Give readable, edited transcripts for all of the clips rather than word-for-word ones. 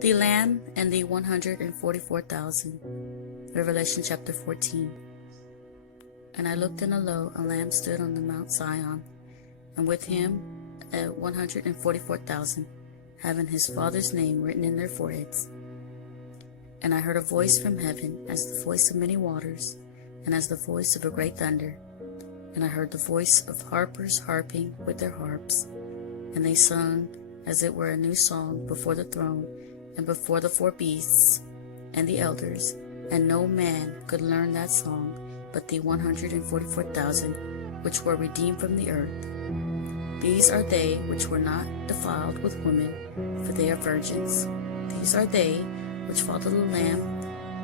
The Lamb and the 144,000. Revelation chapter 14. And I looked, and lo, a Lamb stood on the Mount Zion, and with him 144,000, having his Father's name written in their foreheads. And I heard a voice from heaven, as the voice of many waters, and as the voice of a great thunder. And I heard the voice of harpers harping with their harps, and they sung as it were a new song before the throne, and before the four beasts and the elders, and no man could learn that song but the 144,000 which were redeemed from the earth. These are they which were not defiled with women, for they are virgins. These are they which follow the Lamb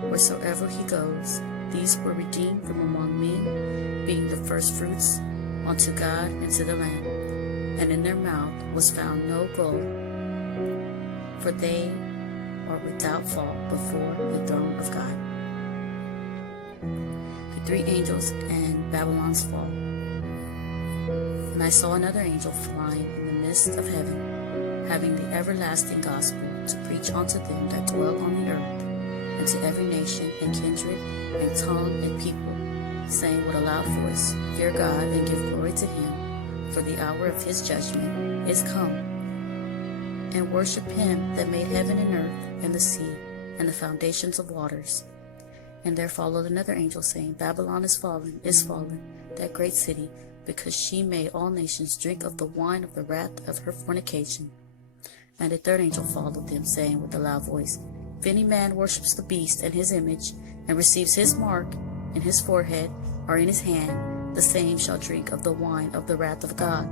wheresoever he goes. These were redeemed from among men, being the firstfruits unto God and to the Lamb. And in their mouth was found no gall, for they are without fault before the throne of God. The three angels and Babylon's fall. And I saw another angel flying in the midst of heaven, having the everlasting gospel to preach unto them that dwell on the earth, and to every nation and kindred and tongue and people, saying with a loud voice, Fear God and give glory to him, for the hour of his judgment is come. And worship him that made heaven and earth and the sea and the foundations of waters. And there followed another angel, saying, Babylon is fallen, that great city, because she made all nations drink of the wine of the wrath of her fornication. And a third angel followed them, saying with a loud voice, If any man worships the beast and his image, and receives his mark in his forehead or in his hand, the same shall drink of the wine of the wrath of God,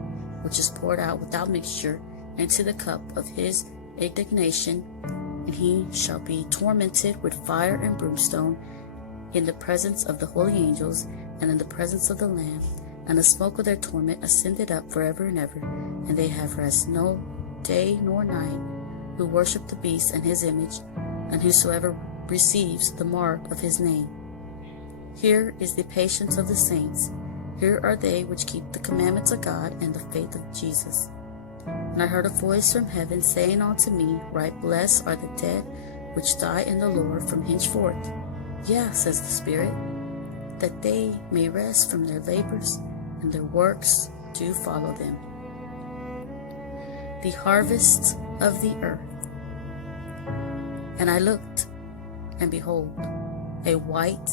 which is poured out without mixture into the cup of his indignation, and he shall be tormented with fire and brimstone in the presence of the holy angels and in the presence of the Lamb. And the smoke of their torment ascended up forever and ever, and they have rest no day nor night, who worship the beast and his image, and whosoever receives the mark of his name. Here is the patience of the saints. Here are they which keep the commandments of God and the faith of Jesus. And I heard a voice from heaven saying unto me, Right blessed are the dead which die in the Lord from henceforth. Yea, says the Spirit, that they may rest from their labors, and their works do follow them. The harvest of the earth. And I looked, and behold, a white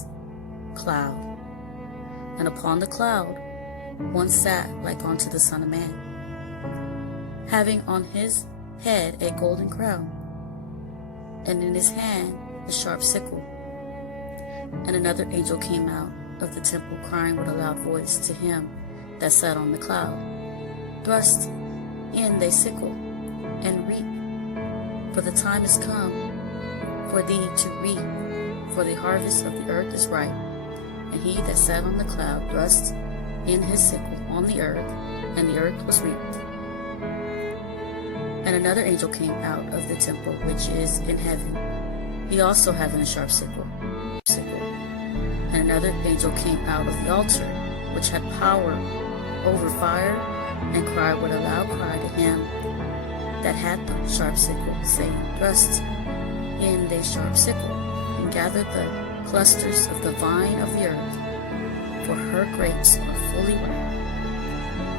cloud, and upon the cloud one sat like unto the Son of Man, having on his head a golden crown, and in his hand a sharp sickle. And another angel came out of the temple, crying with a loud voice to him that sat on the cloud, Thrust in thy sickle, and reap, for the time is come for thee to reap, for the harvest of the earth is ripe. And he that sat on the cloud thrust in his sickle on the earth, and the earth was reaped. And another angel came out of the temple which is in heaven, he also having a sharp sickle. And another angel came out of the altar, which had power over fire, and cried with a loud cry to him that had the sharp sickle, saying, Thrust in thy sharp sickle, and gather the clusters of the vine of the earth, for her grapes are fully ripe.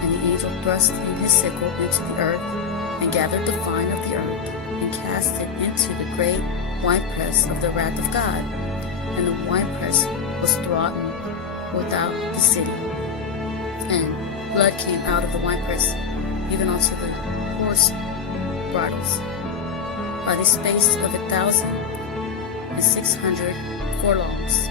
And the angel thrust in his sickle into the earth, and gathered the vine of the earth, and cast it into the great winepress of the wrath of God. And the winepress was trodden without the city, and blood came out of the winepress, even unto the horse bridles, by the space of 1,600 furlongs.